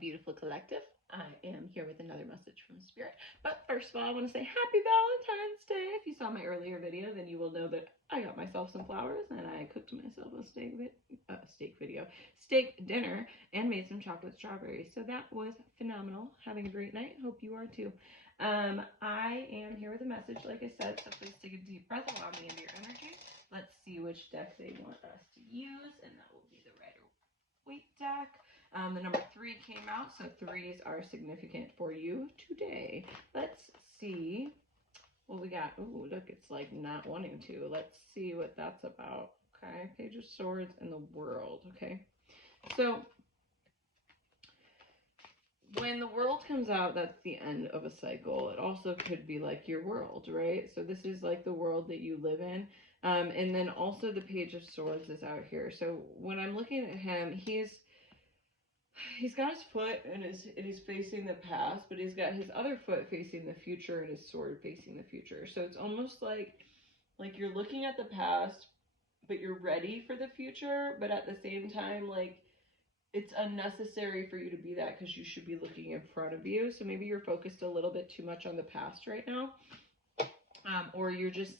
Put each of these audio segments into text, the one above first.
beautiful collective. I am here with another message from Spirit. But first of all, I want to say happy Valentine's Day. If you saw my earlier video, then you will know that I got myself some flowers and I cooked myself a steak dinner, and made some chocolate strawberries. So that was phenomenal. Having a great night. Hope you are too. I am here with a message, like I said, so please take a deep breath, allow me into your energy. Let's see which deck they want us to use, and that will be the Rider-Waite deck. The number 3 came out, so 3s are significant for you today. Let's see what we got. Ooh, look, it's like not wanting to. Let's see what that's about. Okay, Page of Swords and the World. Okay, so when the World comes out, that's the end of a cycle. It also could be like your world, right? So this is like the world that you live in. And then also the Page of Swords is out here. So when I'm looking at him, he's got his foot and he's facing the past, but he's got his other foot facing the future and his sword facing the future. So it's almost like you're looking at the past, but you're ready for the future, but at the same time, like, it's unnecessary for you to be that because you should be looking in front of you. So maybe you're focused a little bit too much on the past right now. Or you're just,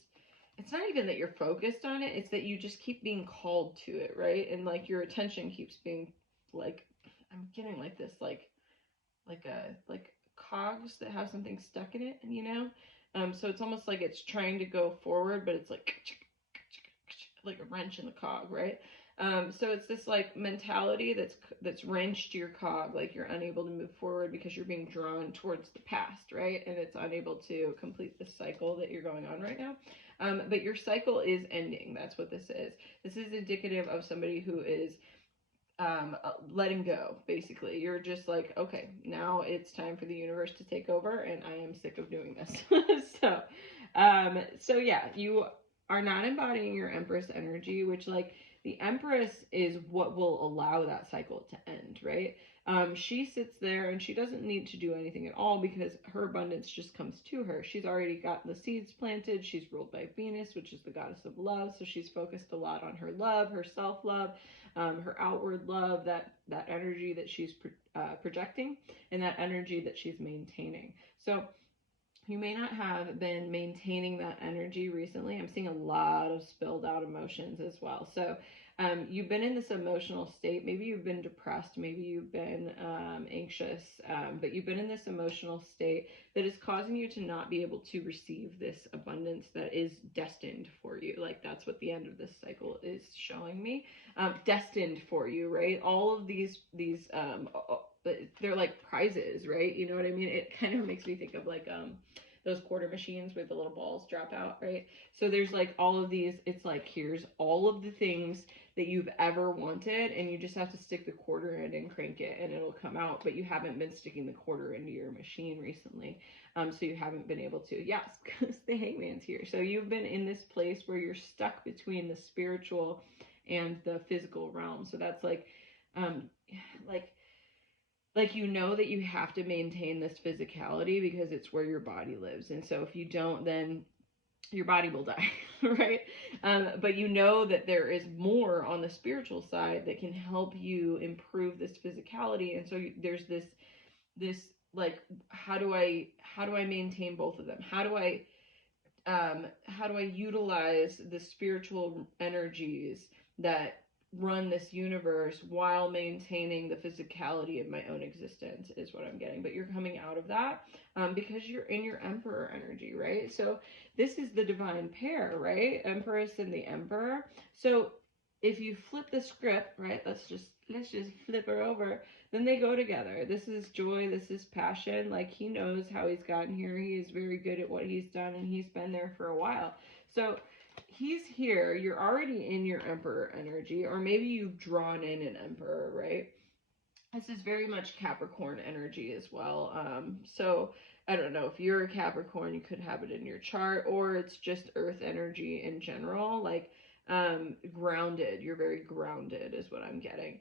it's not even that you're focused on it, it's that you just keep being called to it, right? And like your attention keeps being like, I'm getting like this, like cogs that have something stuck in it, you know? So it's almost like it's trying to go forward, but it's like a wrench in the cog, right? So it's this like mentality that's wrenched your cog, like you're unable to move forward because you're being drawn towards the past, right? And it's unable to complete the cycle that you're going on right now. But your cycle is ending. That's what this is. This is indicative of somebody who is letting go, basically. You're just like, okay, now it's time for the universe to take over, and I am sick of doing this. So yeah, you are not embodying your Empress energy, which, like, the Empress is what will allow that cycle to end, right? She sits there and she doesn't need to do anything at all because her abundance just comes to her. She's already got the seeds planted. She's ruled by Venus, which is the goddess of love. So she's focused a lot on her love, her self-love, her outward love, that energy that she's projecting, and that energy that she's maintaining. So you may not have been maintaining that energy recently. I'm seeing a lot of spilled out emotions as well. So you've been in this emotional state. Maybe you've been depressed. Maybe you've been anxious. But you've been in this emotional state that is causing you to not be able to receive this abundance that is destined for you. Like, that's what the end of this cycle is showing me. Destined for you, right? All of these they're like prizes, right? You know what I mean? It kind of makes me think of like those quarter machines where the little balls drop out, right? So there's like all of these, it's like, here's all of the things that you've ever wanted, and you just have to stick the quarter in and crank it and it'll come out, but you haven't been sticking the quarter into your machine recently. So you haven't been able to. Yes, because the Hangman's here. So you've been in this place where you're stuck between the spiritual and the physical realm. So that's like you know that you have to maintain this physicality because it's where your body lives. And so if you don't, then your body will die, right? But you know that there is more on the spiritual side that can help you improve this physicality. And so there's this like, how do I maintain both of them? How do I utilize the spiritual energies that run this universe while maintaining the physicality of my own existence, is what I'm getting. But you're coming out of that because you're in your Emperor energy, right? So this is the divine pair, right? Empress and the Emperor. So if you flip the script, right, let's just flip her over, then they go together. This is joy, this is passion. Like, he knows how he's gotten here. He is very good at what he's done, and he's been there for a while. So he's here, you're already in your Emperor energy, or maybe you've drawn in an Emperor, right? This is very much Capricorn energy as well. So I don't know, if you're a Capricorn, you could have it in your chart, or it's just Earth energy in general, like grounded. You're very grounded is what I'm getting.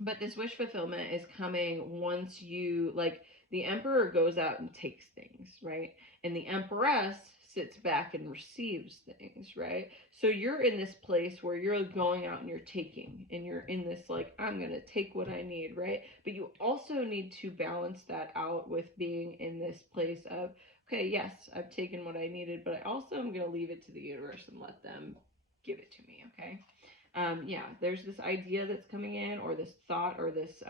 But this wish fulfillment is coming once you, like, the Emperor goes out and takes things, right? And the Empress sits back and receives things, right? So you're in this place where you're going out and you're taking, and you're in this like, I'm going to take what I need, right? But you also need to balance that out with being in this place of, okay, yes, I've taken what I needed, but I also am going to leave it to the universe and let them give it to me, okay? Yeah, there's this idea that's coming in, or this thought, or this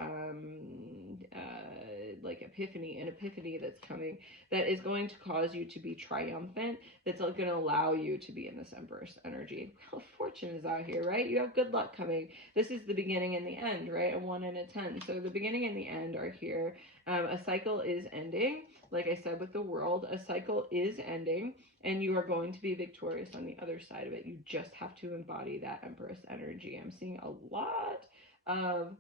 like an epiphany that's coming, that is going to cause you to be triumphant, that's going to allow you to be in this Empress energy. Well, fortune is out here, right? You have good luck coming. This is the beginning and the end, right? A 1 and a 10. So the beginning and the end are here. A cycle is ending. Like I said with the world, a cycle is ending, and you are going to be victorious on the other side of it. You just have to embody that Empress energy. I'm seeing a lot of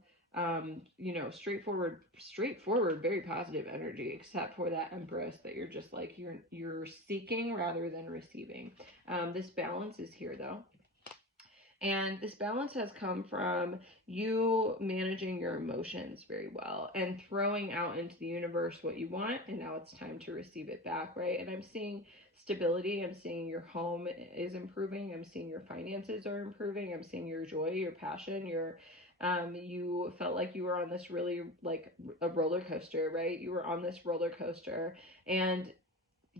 straightforward, very positive energy, except for that Empress that you're just like, you're seeking rather than receiving. This balance is here though. And this balance has come from you managing your emotions very well and throwing out into the universe what you want. And now it's time to receive it back, right? And I'm seeing stability. I'm seeing your home is improving. I'm seeing your finances are improving. I'm seeing your joy, your passion, you felt like you were on this really like a roller coaster, right? You were on this roller coaster and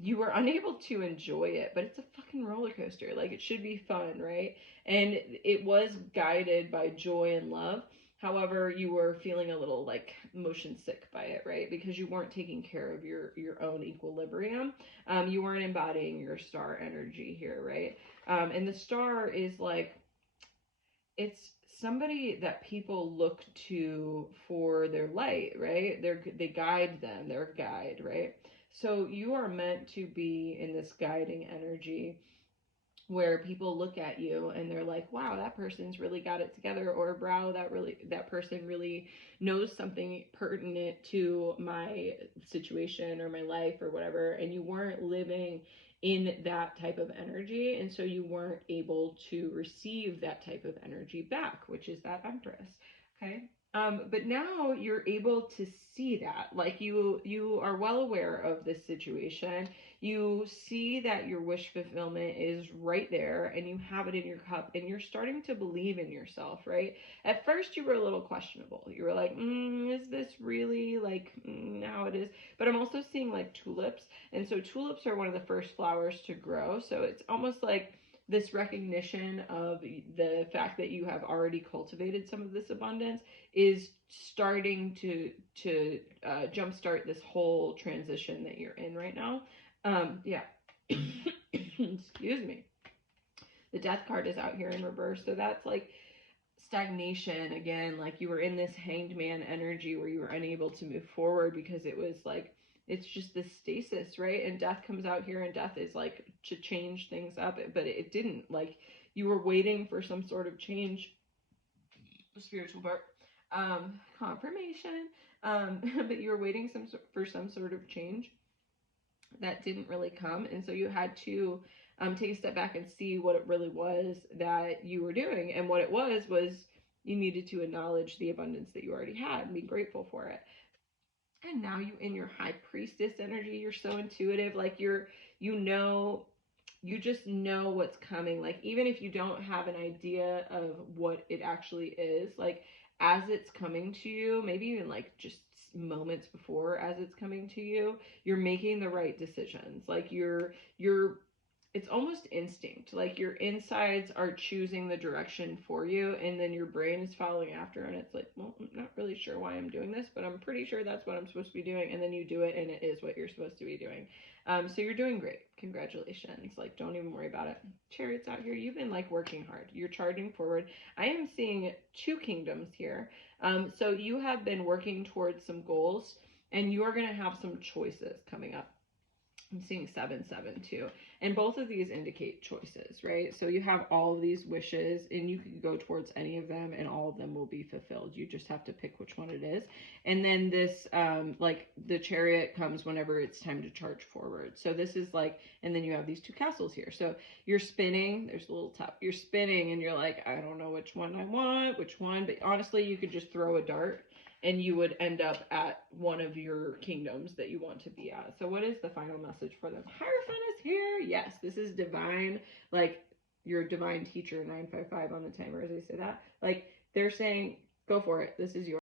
you were unable to enjoy it, but it's a fucking roller coaster. Like, it should be fun, right? And it was guided by joy and love. However, you were feeling a little like motion sick by it, right? Because you weren't taking care of your own equilibrium. You weren't embodying your star energy here, right? And the star is like, it's somebody that people look to for their light, right? They guide them, their guide, right? So you are meant to be in this guiding energy where people look at you and they're like, wow, that person's really got it together, or wow, that person really knows something pertinent to my situation or my life or whatever. And you weren't living in that type of energy, and so you weren't able to receive that type of energy back, which is that Empress. Okay. But now you're able to see that, like you are well aware of this situation. You see that your wish fulfillment is right there, and you have it in your cup, and you're starting to believe in yourself, right? At first, you were a little questionable. You were like, is this really like, now it is. But I'm also seeing like tulips, and so tulips are one of the first flowers to grow. So it's almost like this recognition of the fact that you have already cultivated some of this abundance is starting to jumpstart this whole transition that you're in right now. Yeah. Excuse me. The Death card is out here in reverse, so that's like stagnation again. Like, you were in this Hanged Man energy where you were unable to move forward because it was like, it's just this stasis, right? And Death comes out here, and Death is like to change things up, but it didn't. Like, you were waiting for some sort of change. Spiritual part, confirmation, but you were waiting for some sort of change that didn't really come, and so you had to take a step back and see what it really was that you were doing. And what it was you needed to acknowledge the abundance that you already had and be grateful for it. And now you in your High Priestess energy, you're so intuitive, like you just know what's coming. Like, even if you don't have an idea of what it actually is, like, as it's coming to you, maybe even like just moments before as it's coming to you, you're making the right decisions. Like, it's almost instinct. Like, your insides are choosing the direction for you, and then your brain is following after, and it's like, well, I'm not really sure why I'm doing this, but I'm pretty sure that's what I'm supposed to be doing. And then you do it, and it is what you're supposed to be doing. So you're doing great. Congratulations. Like, don't even worry about it. Chariots out here, you've been like working hard. You're charging forward. I am seeing 2 kingdoms here. So you have been working towards some goals, and you are going to have some choices coming up. I'm seeing 7-7 too. And both of these indicate choices, right? So you have all of these wishes, and you can go towards any of them, and all of them will be fulfilled. You just have to pick which one it is. And then this, like, the Chariot comes whenever it's time to charge forward. So this is like, and then you have these 2 castles here. So you're spinning, there's a little top, you're spinning, and you're like, I don't know which one I want, which one. But honestly, you could just throw a dart, and you would end up at one of your kingdoms that you want to be at. So what is the final message for them? Hierophant is here. yes, this is divine. Like your divine teacher 955 on the timer, as they say that. Like they're saying, go for it. This is yours.